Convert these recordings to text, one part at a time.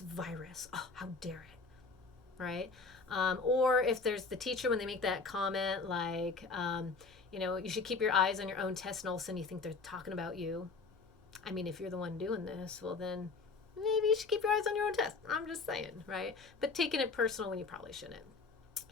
virus. Oh, how dare it, right? Or if there's the teacher when they make that comment like, you should keep your eyes on your own test, and all of a sudden you think they're talking about you. I mean, if you're the one doing this, well then maybe you should keep your eyes on your own test. I'm just saying, right? But taking it personal when you probably shouldn't.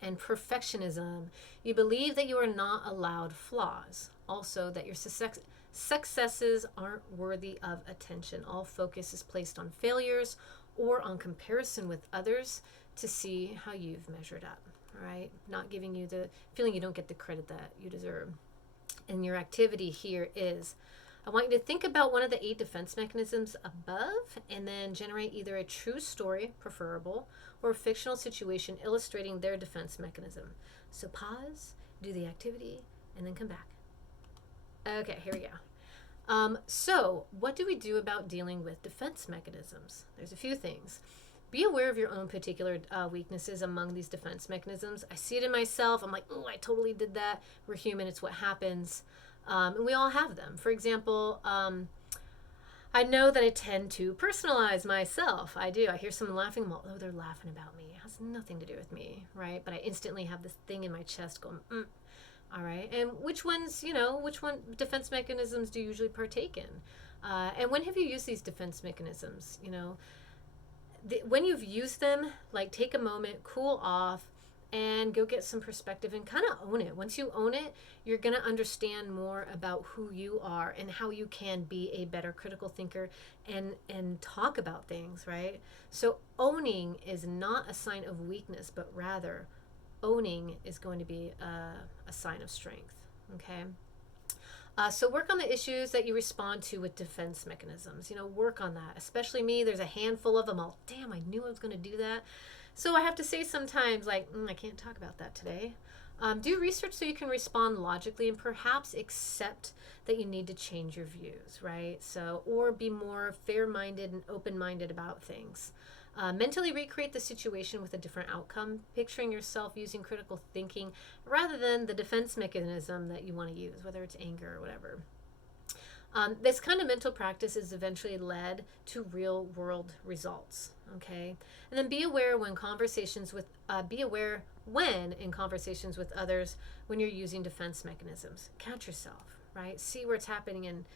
And perfectionism. You believe that you are not allowed flaws. Also, that your successes aren't worthy of attention. All focus is placed on failures or on comparison with others to see how you've measured up, right? Not giving you the feeling you don't get the credit that you deserve. And your activity here is I want you to think about one of the 8 defense mechanisms above and then generate either a true story, preferable, or a fictional situation illustrating their defense mechanism. So pause, do the activity, and then come back. Okay, here we go. So, what do we do about dealing with defense mechanisms? There's a few things. Be aware of your own particular weaknesses among these defense mechanisms. I see it in myself. I'm like, oh, I totally did that. We're human. It's what happens. And we all have them. For example, I know that I tend to personalize myself. I do. I hear someone laughing. I'm like, oh, they're laughing about me. It has nothing to do with me, right? But I instantly have this thing in my chest going, all right. And which one defense mechanisms do you usually partake in? And when have you used these defense mechanisms? When you've used them, like take a moment, cool off, and go get some perspective and kind of own it. Once you own it, you're going to understand more about who you are and how you can be a better critical thinker and talk about things, right? So owning is not a sign of weakness, but rather owning is going to be a sign of strength, okay? So work on the issues that you respond to with defense mechanisms. Work on that. Especially me, there's a handful of them. Oh, damn, I knew I was going to do that. So I have to say sometimes, like, I can't talk about that today. Do research so you can respond logically and perhaps accept that you need to change your views, right? So, or be more fair minded and open minded about things. Mentally recreate the situation with a different outcome, picturing yourself using critical thinking rather than the defense mechanism that you want to use, whether it's anger or whatever. This kind of mental practice is eventually led to real world results. Okay, and then be aware in conversations with others when you're using defense mechanisms. Catch yourself, right? See where it's happening and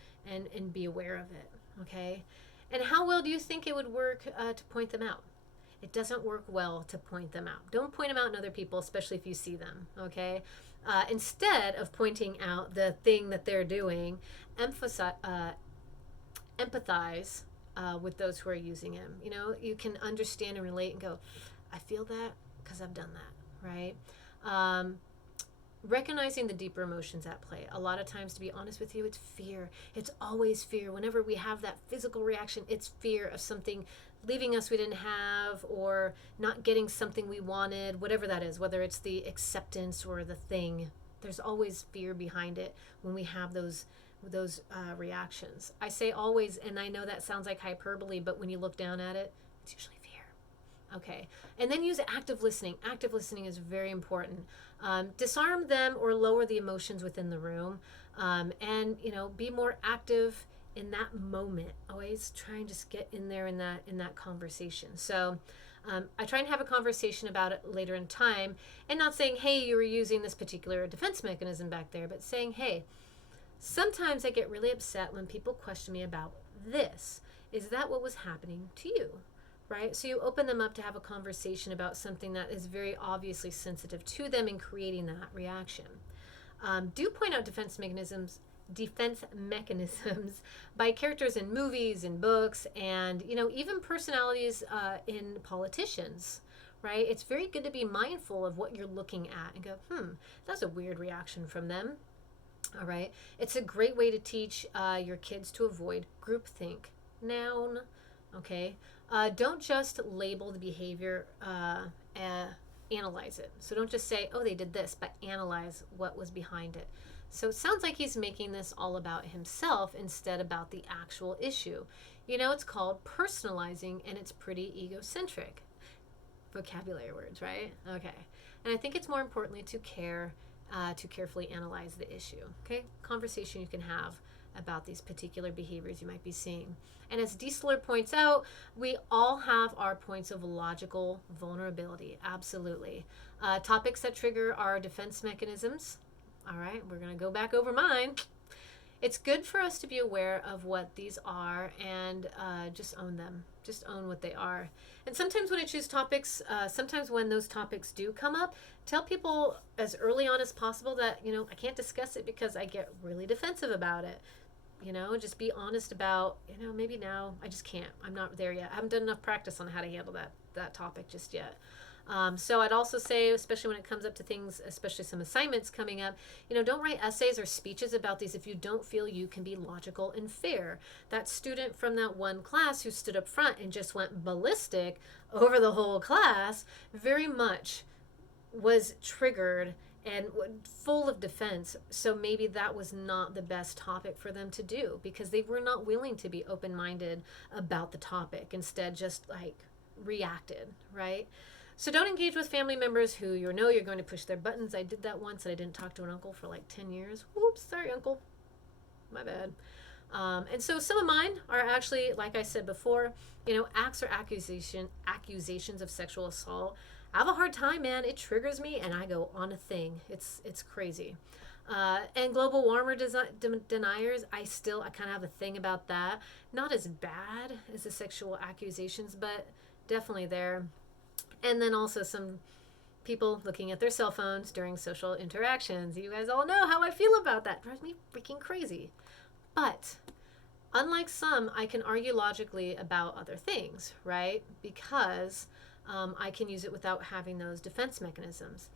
be aware of it. Okay, and how well do you think it would work to point them out? It doesn't work well to point them out. Don't point them out in other people, especially if you see them, okay? Instead of pointing out the thing that they're doing, empathize with those who are using him. You can understand and relate and go, I feel that because I've done that, right? Recognizing the deeper emotions at play. A lot of times, to be honest with you, it's fear. It's always fear. Whenever we have that physical reaction, it's fear of something leaving us we didn't have or not getting something we wanted, whatever that is, whether it's the acceptance or the thing. There's always fear behind it when we have those reactions. I say always, and I know that sounds like hyperbole, but when you look down at it, it's usually fear. Okay. And then use active listening. Active listening is very important. Disarm them or lower the emotions within the room. And be more active in that moment. Always try and just get in there in that conversation. So I try and have a conversation about it later in time and not saying, hey, you were using this particular defense mechanism back there, but saying, hey, sometimes I get really upset when people question me about this. Is that what was happening to you? Right? So you open them up to have a conversation about something that is very obviously sensitive to them in creating that reaction. Do point out defense mechanisms by characters in movies and books and even personalities in politicians, right? It's very good to be mindful of what you're looking at and go, that's a weird reaction from them. All right. It's a great way to teach your kids to avoid groupthink. Noun. Okay. Don't just label the behavior, analyze it. So don't just say, oh, they did this, but analyze what was behind it. So it sounds like he's making this all about himself instead about the actual issue. It's called personalizing and it's pretty egocentric. Vocabulary words, right? Okay. And I think it's more importantly to carefully analyze the issue. Okay, conversation you can have about these particular behaviors you might be seeing. And as Diesler points out, we all have our points of logical vulnerability. Absolutely. Topics that trigger our defense mechanisms. All right, we're going to go back over mine. It's good for us to be aware of what these are and just own them. Just own what they are. And sometimes when I choose topics, sometimes when those topics do come up, tell people as early on as possible that, I can't discuss it because I get really defensive about it. Just be honest about, maybe now I just can't. I'm not there yet. I haven't done enough practice on how to handle that topic just yet. So I'd also say, especially when it comes up to things, especially some assignments coming up, don't write essays or speeches about these if you don't feel you can be logical and fair. That student from that one class who stood up front and just went ballistic over the whole class very much was triggered and full of defense. So maybe that was not the best topic for them to do because they were not willing to be open-minded about the topic. Instead, just reacted, right? So don't engage with family members who you're going to push their buttons. I did that once and I didn't talk to an uncle for 10 years. Whoops, sorry, uncle. My bad. And so some of mine are actually, like I said before, acts or accusations of sexual assault. I have a hard time, man. It triggers me and I go on a thing. It's crazy. And global warmer deniers, I kind of have a thing about that. Not as bad as the sexual accusations, but definitely there. And then also some people looking at their cell phones during social interactions. You guys all know how I feel about that. It drives me freaking crazy. But unlike some, I can argue logically about other things, right? Because I can use it without having those defense mechanisms.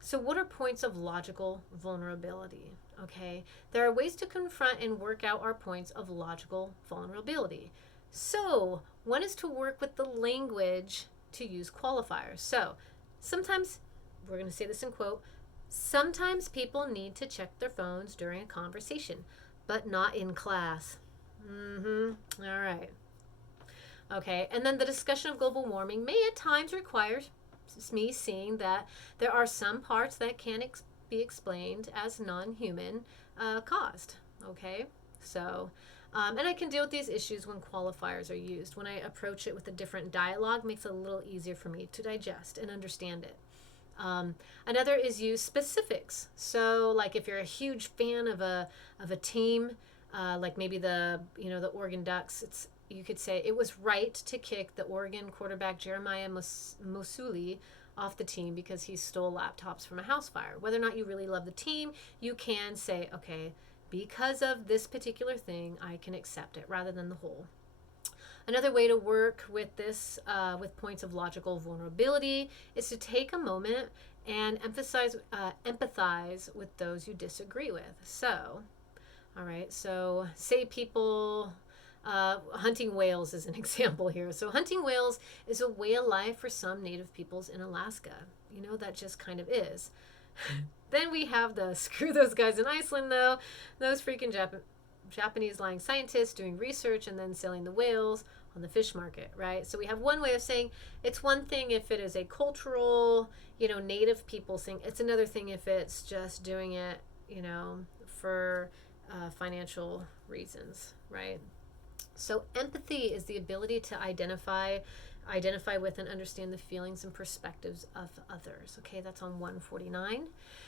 So what are points of logical vulnerability? Okay, there are ways to confront and work out our points of logical vulnerability. So one is to work with the language to use qualifiers. So sometimes, we're going to say this in quote, sometimes people need to check their phones during a conversation, but not in class. All right. Okay, and then the discussion of global warming may at times require me seeing that there are some parts that can be explained as non-human caused. Okay, so and I can deal with these issues when qualifiers are used. When I approach it with a different dialogue, makes it a little easier for me to digest and understand it. Another is use specifics. So if you're a huge fan of a team, like maybe the Oregon Ducks, you could say it was right to kick the Oregon quarterback Jeremiah Mosuli off the team because he stole laptops from a house fire. Whether or not you really love the team, you can say, okay, because of this particular thing, I can accept it rather than the whole. Another way to work with this, with points of logical vulnerability, is to take a moment and empathize with those you disagree with. So, all right, so say people, hunting whales is an example here. So hunting whales is a way of life for some native peoples in Alaska. That just kind of is. Then we have the screw those guys in Iceland, though. Those freaking Japanese lying scientists doing research and then selling the whales on the fish market, right? So we have one way of saying it's one thing if it is a cultural, native people thing. It's another thing if it's just doing it, for financial reasons, right? So empathy is the ability to identify with and understand the feelings and perspectives of others. Okay, that's on 149.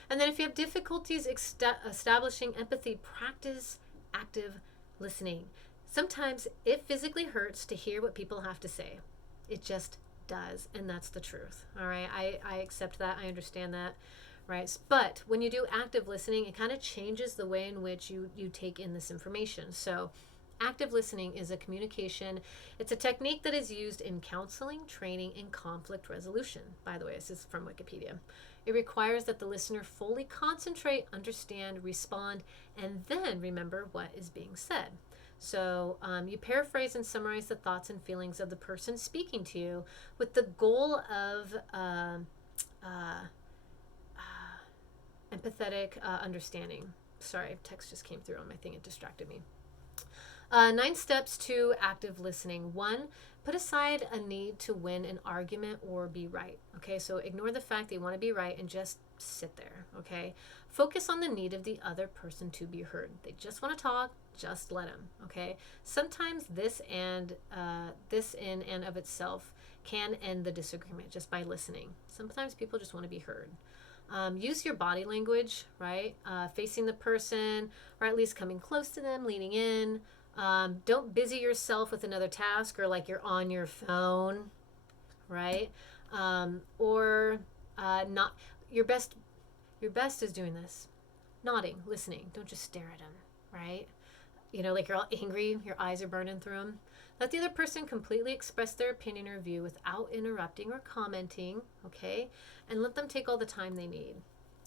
And then if you have difficulties establishing empathy, practice active listening. Sometimes it physically hurts to hear what people have to say. It just does, and that's the truth. All right, I accept that. I understand that. Right, but when you do active listening, it kind of changes the way in which you take in this information. So active listening is a communication. It's a technique that is used in counseling, training, and conflict resolution. By the way, this is from Wikipedia. It requires that the listener fully concentrate, understand, respond, and then remember what is being said. So you paraphrase and summarize the thoughts and feelings of the person speaking to you with the goal of empathetic understanding. Sorry, text just came through on my thing. It distracted me. 9 steps to active listening. 1, put aside a need to win an argument or be right. Okay, so ignore the fact that you want to be right and just sit there. Okay, focus on the need of the other person to be heard. They just want to talk, just let them. Okay. Sometimes this in and of itself can end the disagreement just by listening. Sometimes people just want to be heard. Use your body language, right? Facing the person, or at least coming close to them, leaning in. Don't busy yourself with another task or like you're on your phone, right? Or not. Your best is doing this, nodding, listening. Don't just stare at them, right? Like you're all angry, your eyes are burning through them. Let the other person completely express their opinion or view without interrupting or commenting, okay? And let them take all the time they need,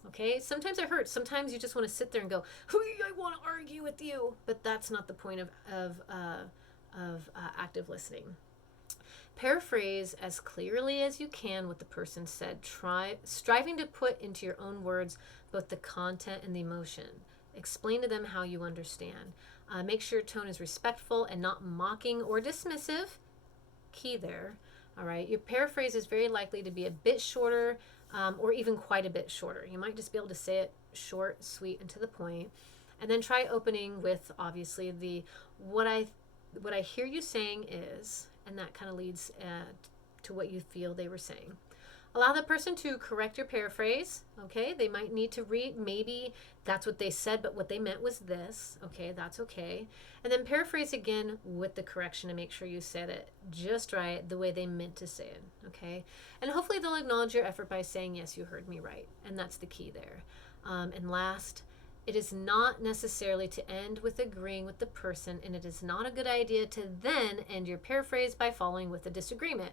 okay? Sometimes it hurts. Sometimes you just want to sit there and go, I want to argue with you. But that's not the point of active listening. Paraphrase as clearly as you can what the person said, striving to put into your own words both the content and the emotion. Explain to them how you understand. Make sure your tone is respectful and not mocking or dismissive. Key there. All right. Your paraphrase is very likely to be a bit shorter or even quite a bit shorter. You might just be able to say it short, sweet, and to the point. And then try opening with, obviously, the what I hear you saying is, and that kind of leads to what you feel they were saying. Allow the person to correct your paraphrase. Okay, they might need to read. Maybe that's what they said, but what they meant was this. Okay, that's okay. And then paraphrase again with the correction to make sure you said it just right, the way they meant to say it. Okay, and hopefully they'll acknowledge your effort by saying, yes, you heard me right. And that's the key there. And last, it is not necessarily to end with agreeing with the person, and it is not a good idea to then end your paraphrase by following with a disagreement.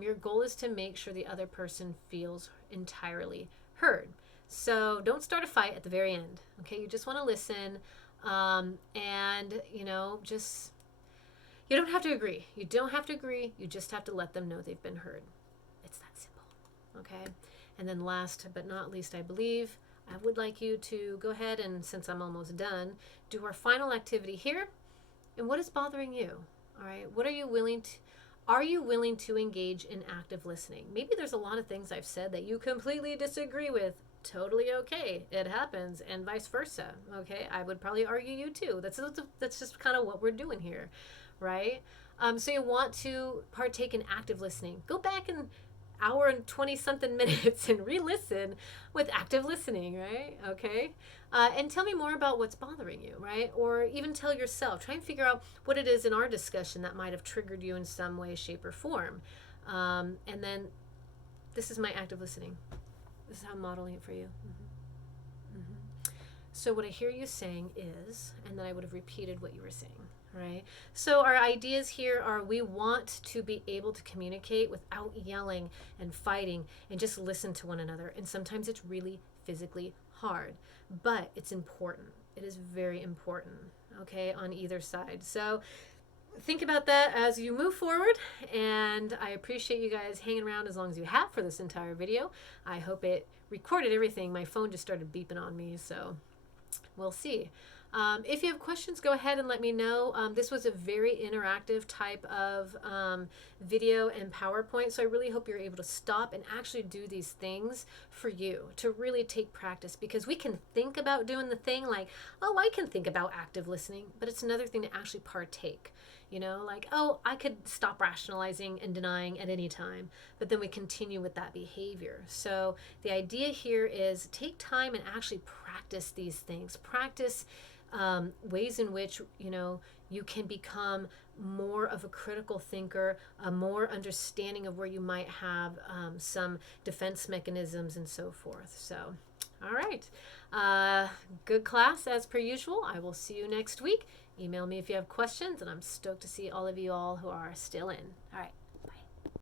Your goal is to make sure the other person feels entirely heard. So don't start a fight at the very end. Okay, you just want to listen, and just you don't have to agree. You don't have to agree. You just have to let them know they've been heard. It's that simple. Okay, and then last but not least, I believe I would like you to go ahead and, since I'm almost done, do our final activity here. And what is bothering you? All right, what are you willing to engage in active listening? Maybe there's a lot of things I've said that you completely disagree with. Totally okay. It happens, and vice versa. Okay, I would probably argue you too. That's just kind of what we're doing here, right? So you want to partake in active listening. Go back an hour and 20 something minutes and re-listen with active listening, right? Okay. And tell me more about what's bothering you, right? Or even tell yourself. Try and figure out what it is in our discussion that might have triggered you in some way, shape, or form. And then this is my active listening. This is how I'm modeling it for you. So what I hear you saying is, and then I would have repeated what you were saying, right? So our ideas here are we want to be able to communicate without yelling and fighting and just listen to one another. And sometimes it's really physically hard, but it's important. It is very important, okay, on either side. So think about that as you move forward, and I appreciate you guys hanging around as long as you have for this entire video. I hope it recorded everything. My phone just started beeping on me, so we'll see. If you have questions, go ahead and let me know. This was a very interactive type of video and PowerPoint, so I really hope you're able to stop and actually do these things for you, to really take practice, because we can think about doing the thing like, oh, I can think about active listening, but it's another thing to actually partake. Like, oh, I could stop rationalizing and denying at any time, but then we continue with that behavior. So the idea here is take time and actually practice these things. Practice ways in which, you can become more of a critical thinker, a more understanding of where you might have some defense mechanisms and so forth. So, all right. Good class as per usual. I will see you next week. Email me if you have questions, and I'm stoked to see all of you all who are still in. All right.